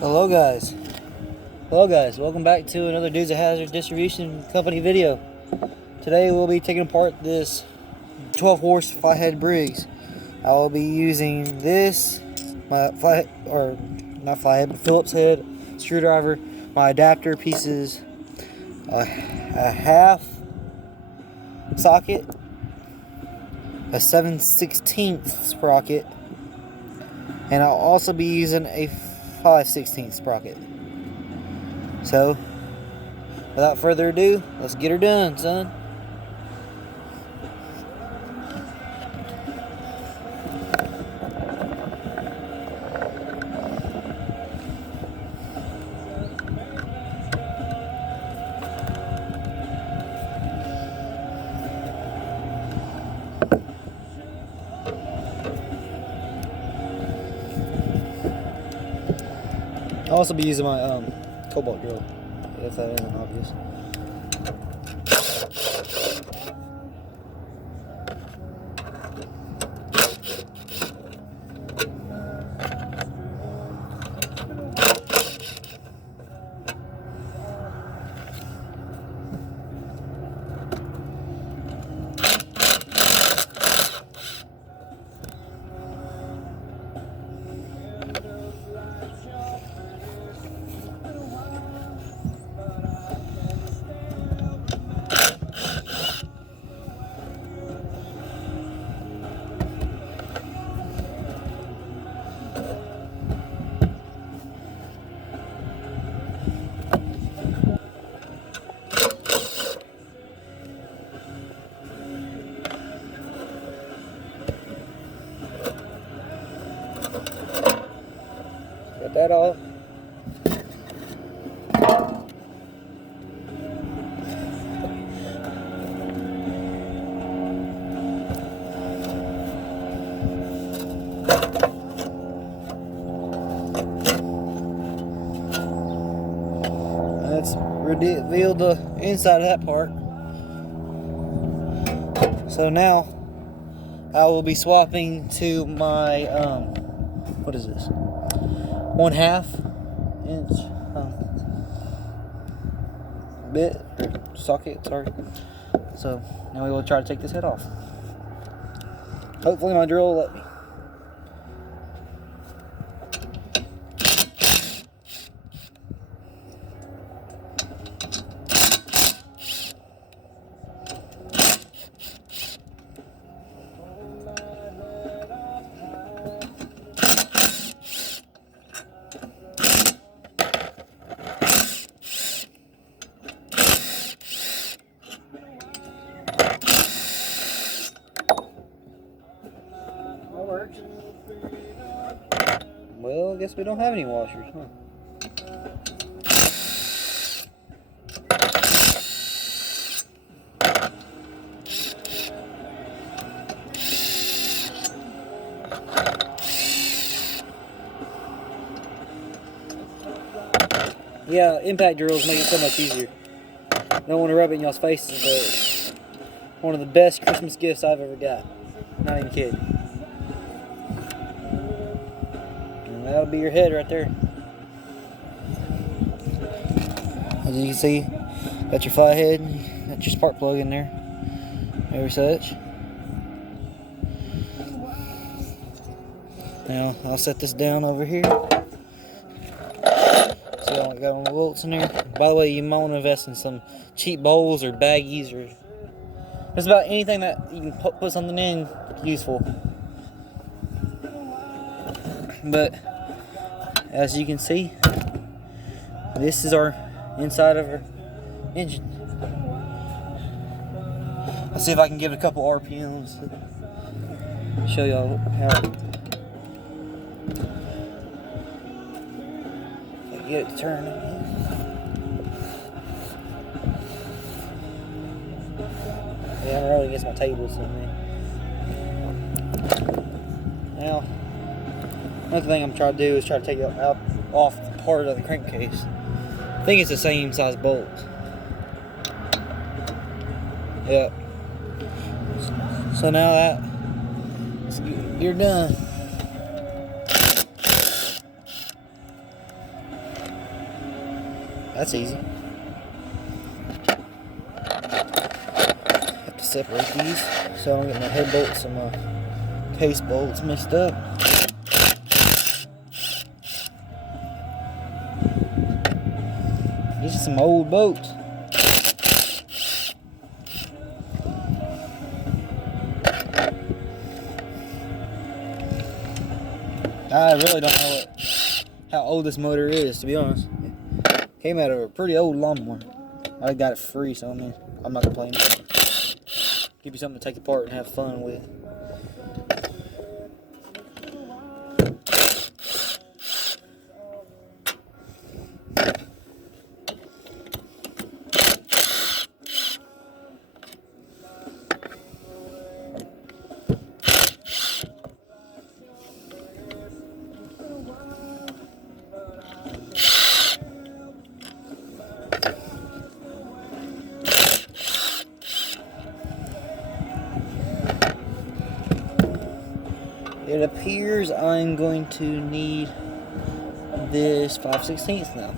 Hello guys, welcome back to another Dudes of Hazard Distribution Company video. Today we'll be taking apart this 12 horse flathead Briggs. I will be using this, my flathead, or not flathead, but Phillips head screwdriver, my adapter pieces, a half socket, a 7/16 sprocket, and I'll also be using a 5/16 sprocket. So, without further ado, let's get her done, son. I'll also be using my cobalt drill, if that isn't obvious. Got that off. Let's reveal the inside of that part. So now I will be swapping to my what is this? 1/2 inch bit or socket, sorry. So now we will try to take this head off. Hopefully my drill will let me. Well, I guess we don't have any washers, huh? Yeah, impact drills make it so much easier. I don't want to rub it in y'all's faces, but one of the best Christmas gifts I've ever got. Not even kidding. That'll be your head right there. As you can see, got your flathead, got your spark plug in there, every such. Now I'll set this down over here. See, I got all the bolts in there. By the way, you might want to invest in some cheap bowls or baggies or just about anything that you can put something in useful. But as you can see, this is our inside of our engine. Let's see if I can give it a couple RPMs. Show y'all how. If I can get it to turn. Yeah, I'm rolling against my table, so man. Now, another thing I'm trying to do is try to take it out off part of the crankcase. I think it's the same size bolt. Yep. So now that you're done. That's easy. Have to separate these so I don't get my head bolts and my case bolts mixed up. These are some old boats. I really don't know how old this motor is, to be honest. Came out of a pretty old lawnmower. I got it free, so I mean, I'm not complaining. Give you something to take apart and have fun with. It appears I'm going to need this 5/16 now.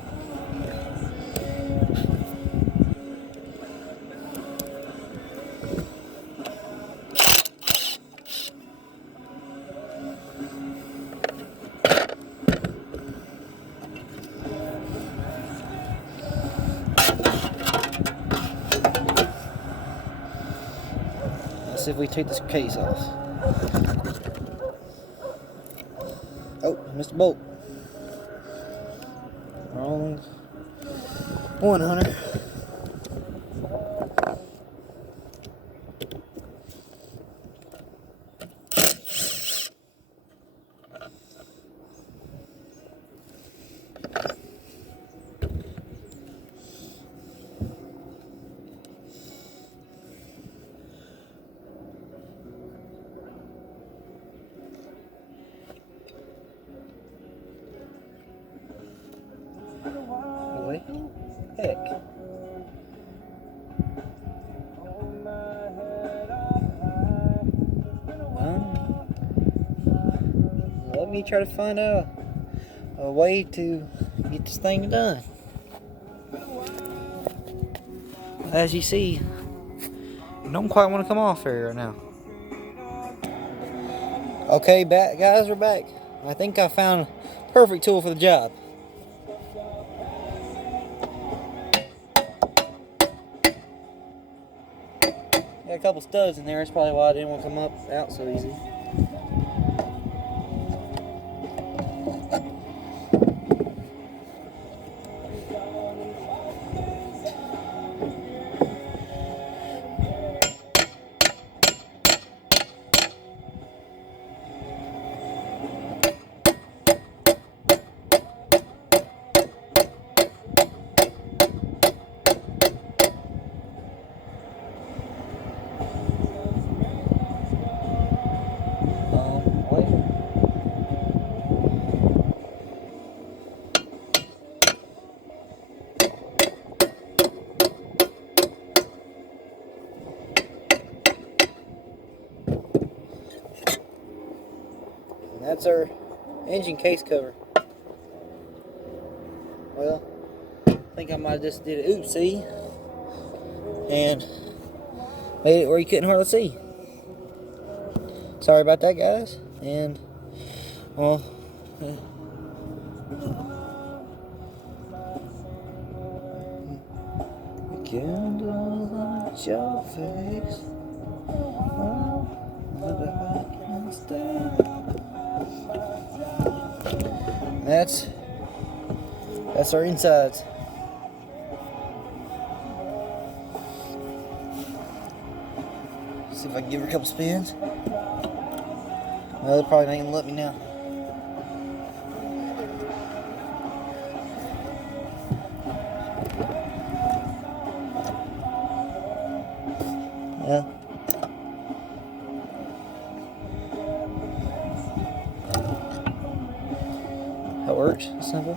Let's see if we take this case off. Oh, missed a bolt. Wrong one, Hunter. Holy heck. Let me try to find out a way to get this thing done. As you see, it don't quite want to come off here right now. Okay, guys, we're back. I think I found a perfect tool for the job. Got a couple studs in there. That's probably why I didn't want to come out so easy. That's our engine case cover. Well, I think I might have just did an oopsie and made it where you couldn't hardly see. Sorry about that, guys. And, well, the candle at your face. Oh, but I can't stay. That's our insides. See if I can give her a couple spins. Well, they're probably not gonna let me now. Yeah. That works. It's simple.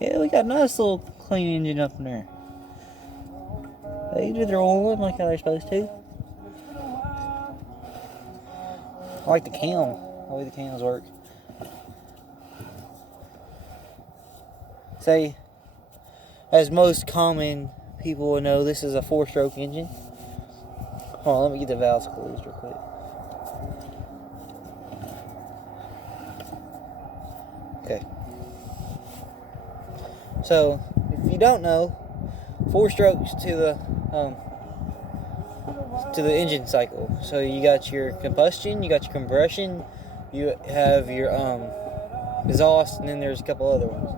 Yeah, we got a nice little clean engine up in there. They do their oiling like how they're supposed to. I like the cam, the way the cams work. say, as most common people will know, this is a 4-stroke engine. Hold on, let me get the valves closed real quick. Okay. So, if you don't know, 4 strokes to the engine cycle. So you got your combustion, you got your compression, you have your exhaust, and then there's a couple other ones.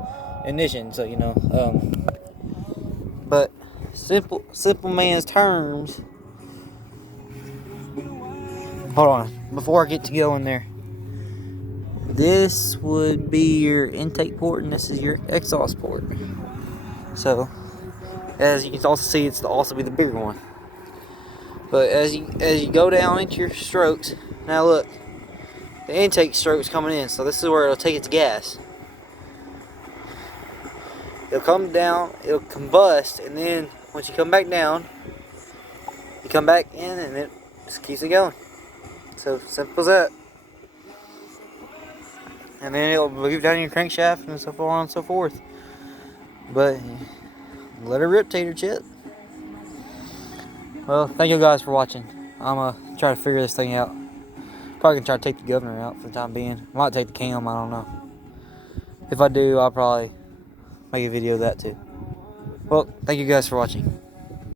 Ignition, so you know. But simple man's terms. Hold on, before I get to going there. This would be your intake port, and this is your exhaust port. So, as you can also see, it's also be the bigger one. But as you go down into your strokes, now look, the intake stroke's coming in, so this is where it'll take its gas. It'll come down, it'll combust, and then once you come back down, you come back in, and it just keeps it going. So simple as that. And then it'll move down your crankshaft and so on and so forth. But let her rip, tater chip. Well, thank you guys for watching. I'm gonna try to figure this thing out. Probably gonna try to take the governor out for the time being. I might take the cam, I don't know. If I do, I'll probably make a video of that too. Well, thank you guys for watching.